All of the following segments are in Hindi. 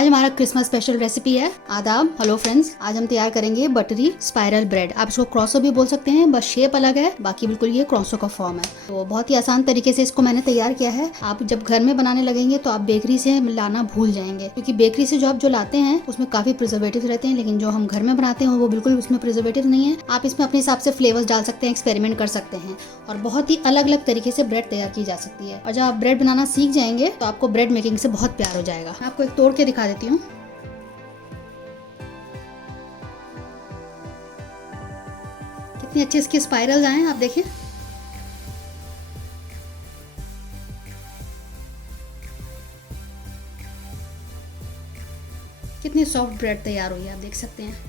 आज हमारा क्रिसमस स्पेशल रेसिपी है। आदाब, हेलो फ्रेंड्स। आज हम तैयार करेंगे बटरी स्पाइरल ब्रेड। आप इसको क्रॉसो भी बोल सकते हैं, बस शेप अलग है, बाकी बिल्कुल ये क्रॉसो का फॉर्म है। तो बहुत ही आसान तरीके से इसको मैंने तैयार किया है। आप जब घर में बनाने लगेंगे तो आप बेकरी से लाना भूल जाएंगे, क्योंकि बेकरी से जो लाते हैं उसमें काफी प्रिजर्वेटिव रहते हैं, लेकिन जो हम घर में बनाते हैं वो बिल्कुल उसमें प्रिजर्वेटिव नहीं है। आप इसमें अपने हिसाब से फ्लेवर्स डाल सकते हैं, एक्सपेरिमेंट कर सकते हैं और बहुत ही अलग अलग तरीके से ब्रेड तैयार की जा सकती है। और जब आप ब्रेड बनाना सीख जाएंगे तो आपको ब्रेड मेकिंग से बहुत प्यार हो जाएगा। मैं आपको एक तोड़ के दिखा देती हूँ। कितनी अच्छी इसकी स्पाइरल्स आए हैं, आप देखिए। कितनी सॉफ्ट ब्रेड तैयार हुई है, आप देख सकते हैं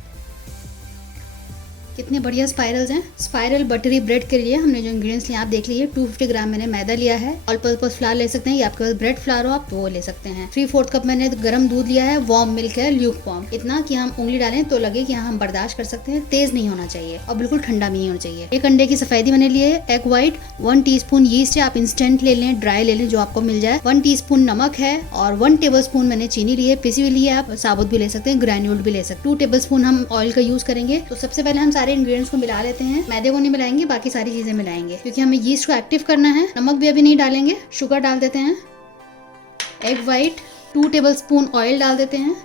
कितने बढ़िया स्पाइरल्स हैं। स्पाइरल बटरी ब्रेड के लिए हमने जो इंग्रेडिएंट्स लिए आप देख लीजिए। 250 ग्राम मैंने मैदा लिया है। ऑल पर्पस फ्लावर ले सकते हैं, या आपके पास ब्रेड फ्लावर हो आप तो वो ले सकते हैं। 3/4 कप मैंने गर्म दूध लिया है। वार्म मिल्क है, ल्यूक वार्म, इतना कि हम उंगली डालें तो लगे कि हाँ हम बर्दाश्त कर सकते हैं। तेज नहीं होना चाहिए और बिल्कुल ठंडा भी नहीं होना चाहिए। 1 अंडे की सफेदी मैंने लिए। एग व्हाइट, 1 टीस्पून यीस्ट है, आप इंस्टेंट ले लें, ड्राई ले लें, जो आपको मिल जाए। 1 टीस्पून नमक है और 1 टेबलस्पून मैंने चीनी ली है। पिसी हुई ली है, आप साबुत भी ले सकते हैं, ग्रैन्यूल्ड भी ले सकते हैं। 2 टेबलस्पून हम ऑयल का यूज करेंगे। तो सबसे पहले हम सारे इंग्रेडिएंट्स को मिला लेते हैं। मैदे को नहीं मिलाएंगे, बाकी सारी चीजें मिलाएंगे, क्योंकि हमें यीस्ट को एक्टिव करना है। नमक भी अभी नहीं डालेंगे, शुगर डाल देते हैं। एग व्हाइट 2 टेबलस्पून ऑयल डाल देते हैं।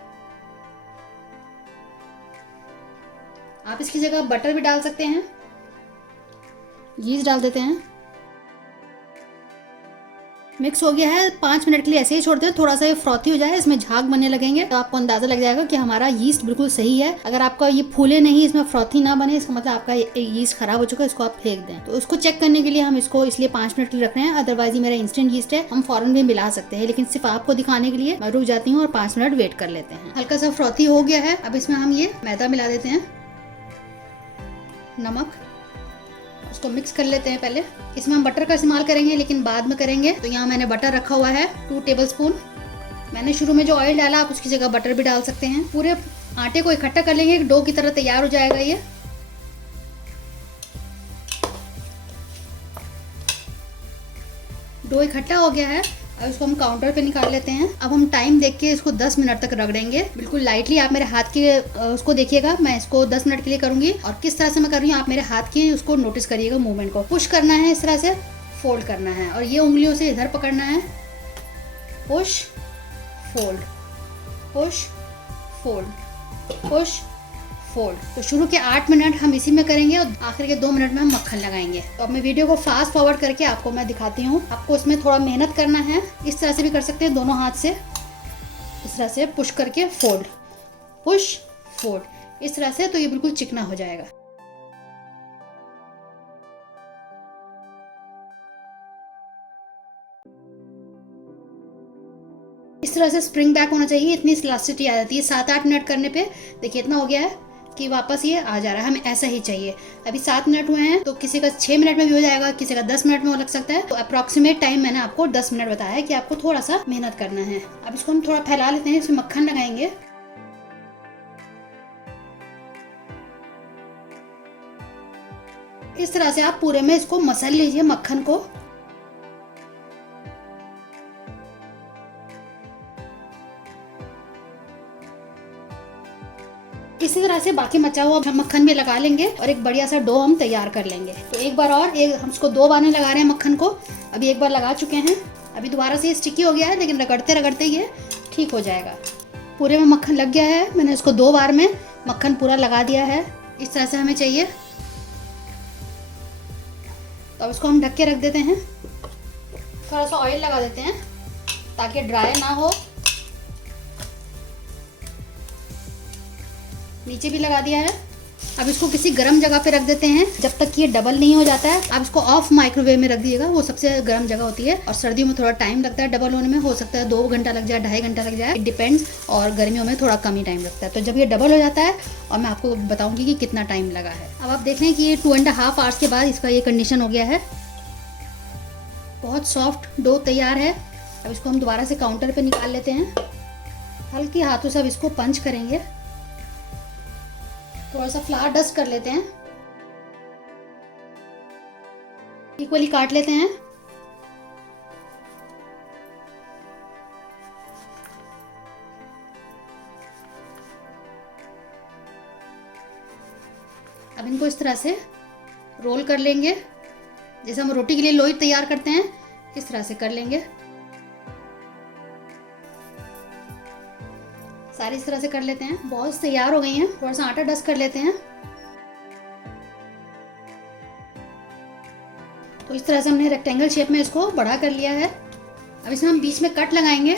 आप इसकी जगह बटर भी डाल सकते हैं। यीस्ट डाल देते हैं। मिक्स हो गया है। 5 मिनट के लिए ऐसे ही छोड़ते हैं, थोड़ा सा ये फ्रॉथी हो जाए, इसमें झाग बनने लगेंगे तो आपको अंदाजा लग जाएगा कि हमारा यीस्ट बिल्कुल सही है। अगर आपका ये फूले नहीं, इसमें फ्रॉथी ना बने, इसका मतलब आपका यीस्ट खराब हो चुका है, इसको आप फेंक दें। तो उसको चेक करने के लिए हम इसको इसलिए 5 मिनट के लिए रख रहे हैं। अदरवाइज ये मेरा इंस्टेंट यीस्ट है, हम फौरन भी मिला सकते हैं, लेकिन सिर्फ आपको दिखाने के लिए मैं रुक जाती हूँ और 5 मिनट वेट कर लेते हैं। हल्का सा फ्रॉथी हो गया है। अब इसमें हम ये मैदा मिला देते हैं, नमक, उसको मिक्स कर लेते हैं। पहले इसमें हम बटर का इस्तेमाल करेंगे, लेकिन बाद में करेंगे। तो यहाँ मैंने बटर रखा हुआ है 2 टेबलस्पून। मैंने शुरू में जो ऑयल डाला, आप उसकी जगह बटर भी डाल सकते हैं। पूरे आटे को इकट्ठा कर लेंगे, एक डो की तरह तैयार हो जाएगा ये। डो इकट्ठा हो गया है। अब इसको हम काउंटर पे निकाल लेते हैं। अब हम टाइम देख के इसको 10 मिनट तक रगड़ेंगे, बिल्कुल लाइटली। आप मेरे हाथ के उसको देखिएगा, मैं इसको 10 मिनट के लिए करूंगी और किस तरह से मैं कर रही हूँ आप मेरे हाथ की उसको नोटिस करिएगा। मूवमेंट को पुश करना है, इस तरह से फोल्ड करना है और ये उंगलियों से इधर पकड़ना है। Push fold, push fold, push fold. तो शुरू के 8 मिनट हम इसी में करेंगे और आखिर के 2 मिनट में हम मक्खन लगाएंगे। तो अब मैं वीडियो को फास्ट फॉरवर्ड करके आपको मैं दिखाती हूँ। आपको इसमें थोड़ा मेहनत करना है। इस तरह से भी कर सकते हैं, दोनों हाथ से इस तरह से पुश करके फोल्ड, पुश फोल्ड, इस तरह से। तो ये बिल्कुल चिकना हो जाएगा। इस तरह से स्प्रिंग बैक होना चाहिए, इतनी इलास्टिसिटी आ जाती है 7-8 मिनट करने पे। देखिए इतना हो गया है कि वापस ये आ जा रहा है। हमें ऐसा ही चाहिए। अभी 7 मिनट हुए हैं, तो किसी का 6 मिनट में भी हो जाएगा, किसी का 10 मिनट में हो लग सकता है। तो अप्रॉक्सीमेट टाइम मैंने आपको 10 मिनट बताया है कि आपको थोड़ा सा मेहनत करना है। अब इसको हम थोड़ा फैला लेते हैं, इसमें मक्खन लगाएंगे। इस तरह से आप पूरे में इसको मसल लीजिए मक्खन को। इसी तरह से बाकी मचा हुआ मक्खन भी लगा लेंगे और एक बढ़िया सा डो हम तैयार कर लेंगे। तो एक बार और, हम इसको 2 बार लगा रहे हैं मक्खन को। अभी एक बार लगा चुके हैं, अभी दोबारा से ये स्टिकी हो गया है, लेकिन रगड़ते रगड़ते ये ठीक हो जाएगा। पूरे में मक्खन लग गया है। मैंने इसको 2 बार में मक्खन पूरा लगा दिया है। इस तरह से हमें चाहिए। तो अब इसको हम ढक के रख देते हैं। थोड़ा सा ऑयल लगा देते हैं ताकि ड्राई ना हो। नीचे भी लगा दिया है। अब इसको किसी गर्म जगह पे रख देते हैं जब तक कि ये डबल नहीं हो जाता है। अब इसको ऑफ माइक्रोवेव में रख दीजिएगा, वो सबसे गर्म जगह होती है। और सर्दियों में थोड़ा टाइम लगता है डबल होने में, हो सकता है 2 घंटा लग जाए, 2.5 घंटा लग जाए, इट डिपेंड्स। और गर्मियों में थोड़ा कम ही टाइम लगता है। तो जब ये डबल हो जाता है, और मैं आपको बताऊंगी कि कितना टाइम लगा है। अब आप देख रहे हैं कि ये 2.5 आवर्स के बाद इसका ये कंडीशन हो गया है। बहुत सॉफ्ट डो तैयार है। अब इसको हम दोबारा से काउंटर पे निकाल लेते हैं। हल्के हाथों से अब इसको पंच करेंगे। थोड़ा सा फ्लावर डस्ट कर लेते हैं, इक्वली काट लेते हैं। अब इनको इस तरह से रोल कर लेंगे, जैसे हम रोटी के लिए लोई तैयार करते हैं इस तरह से कर लेंगे। सारी इस तरह से कर लेते हैं। बॉल्स तैयार हो गई हैं। थोड़ा सा आटा डस्ट कर लेते हैं। तो इस तरह से हमने रेक्टेंगल शेप में इसको बड़ा कर लिया है। अब इसमें हम बीच में कट लगाएंगे।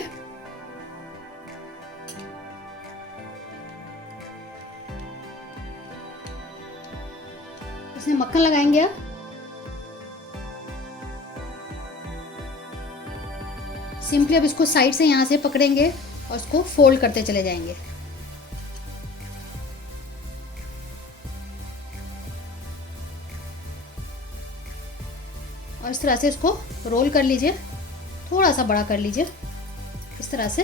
इसमें मक्खन लगाएंगे। अब सिंपली अब इसको साइड से यहाँ से पकड़ेंगे और इसको फोल्ड करते चले जाएंगे। और इस तरह से इसको रोल कर लीजिए, थोड़ा सा बड़ा कर लीजिए इस तरह से।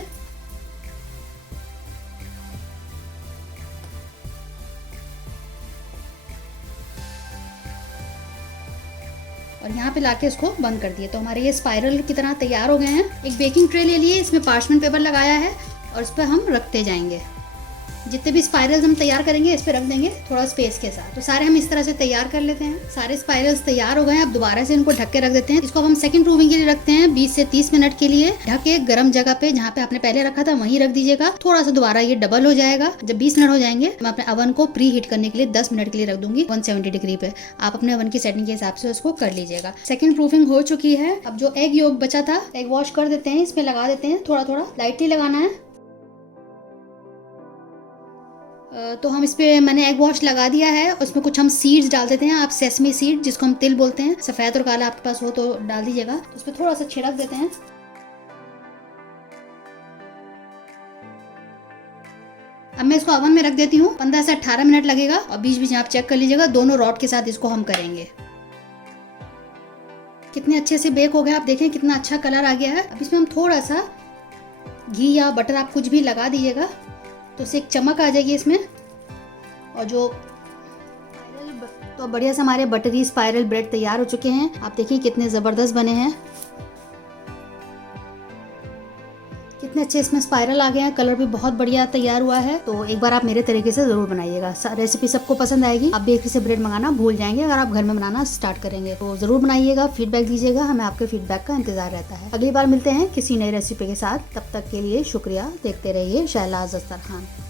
और यहाँ पे लाके इसको बंद कर दिए। तो हमारे ये स्पाइरल की तरह तैयार हो गए हैं। एक बेकिंग ट्रे ले लिए, इसमें पार्चमेंट पेपर लगाया है और इस पर हम रखते जाएंगे। जितने भी स्पाइरल्स हम तैयार करेंगे इस पे रख देंगे थोड़ा स्पेस के साथ। तो सारे हम इस तरह से तैयार कर लेते हैं। सारे स्पाइरल्स तैयार हो गए हैं। अब दोबारा से इनको ढक के रख देते हैं। इसको हम सेकंड प्रूविंग के लिए रखते हैं 20 से 30 मिनट के लिए। ढक के गर्म जगह पे जहाँ पे आपने पहले रखा था वहीं रख दीजिएगा। थोड़ा सा दोबारा ये डबल हो जाएगा। जब 20 मिनट हो जाएंगे मैं अपने अवन को प्री हीट करने के लिए 10 मिनट के लिए रख दूंगी 170 डिग्री पे। आप अपने अवन की सेटिंग के हिसाब से उसको कर लीजिएगा। सेकंड प्रूफिंग हो चुकी है। अब जो एग योग बचा था, एग वॉश कर देते हैं, इसमें लगा देते हैं। थोड़ा थोड़ा लाइटली लगाना है। तो हम इस पे मैंने एग वॉश लगा दिया है। उसमें कुछ हम सीड्स डाल देते हैं। आप सेसमी सीड जिसको हम तिल बोलते हैं, सफ़ेद और काला आपके पास हो तो डाल दीजिएगा। उस पर थोड़ा सा छिड़क देते हैं। अब मैं इसको ओवन में रख देती हूँ। 15 से 18 मिनट लगेगा और बीच बीच आप चेक कर लीजिएगा। दोनों रॉड के साथ इसको हम करेंगे। कितने अच्छे से बेक हो गया, आप देखें कितना अच्छा कलर आ गया है। अब इसमें हम थोड़ा सा घी या बटर आप कुछ भी लगा दीजिएगा तो उससे एक चमक आ जाएगी इसमें। और जो तो बढ़िया से हमारे बटरी स्पाइरल ब्रेड तैयार हो चुके हैं। आप देखिए कितने ज़बरदस्त बने हैं, कितने अच्छे इसमें स्पाइरल आ गए हैं। कलर भी बहुत बढ़िया तैयार हुआ है। तो एक बार आप मेरे तरीके से ज़रूर बनाइएगा। रेसिपी सबको पसंद आएगी। आप बेकरी से ब्रेड मंगाना भूल जाएंगे अगर आप घर में बनाना स्टार्ट करेंगे। तो ज़रूर बनाइएगा, फीडबैक दीजिएगा। हमें आपके फीडबैक का इंतजार रहता है। अगली बार मिलते हैं किसी नई रेसिपी के साथ। तब तक के लिए शुक्रिया। देखते रहिए शहलाज दस्तरखान।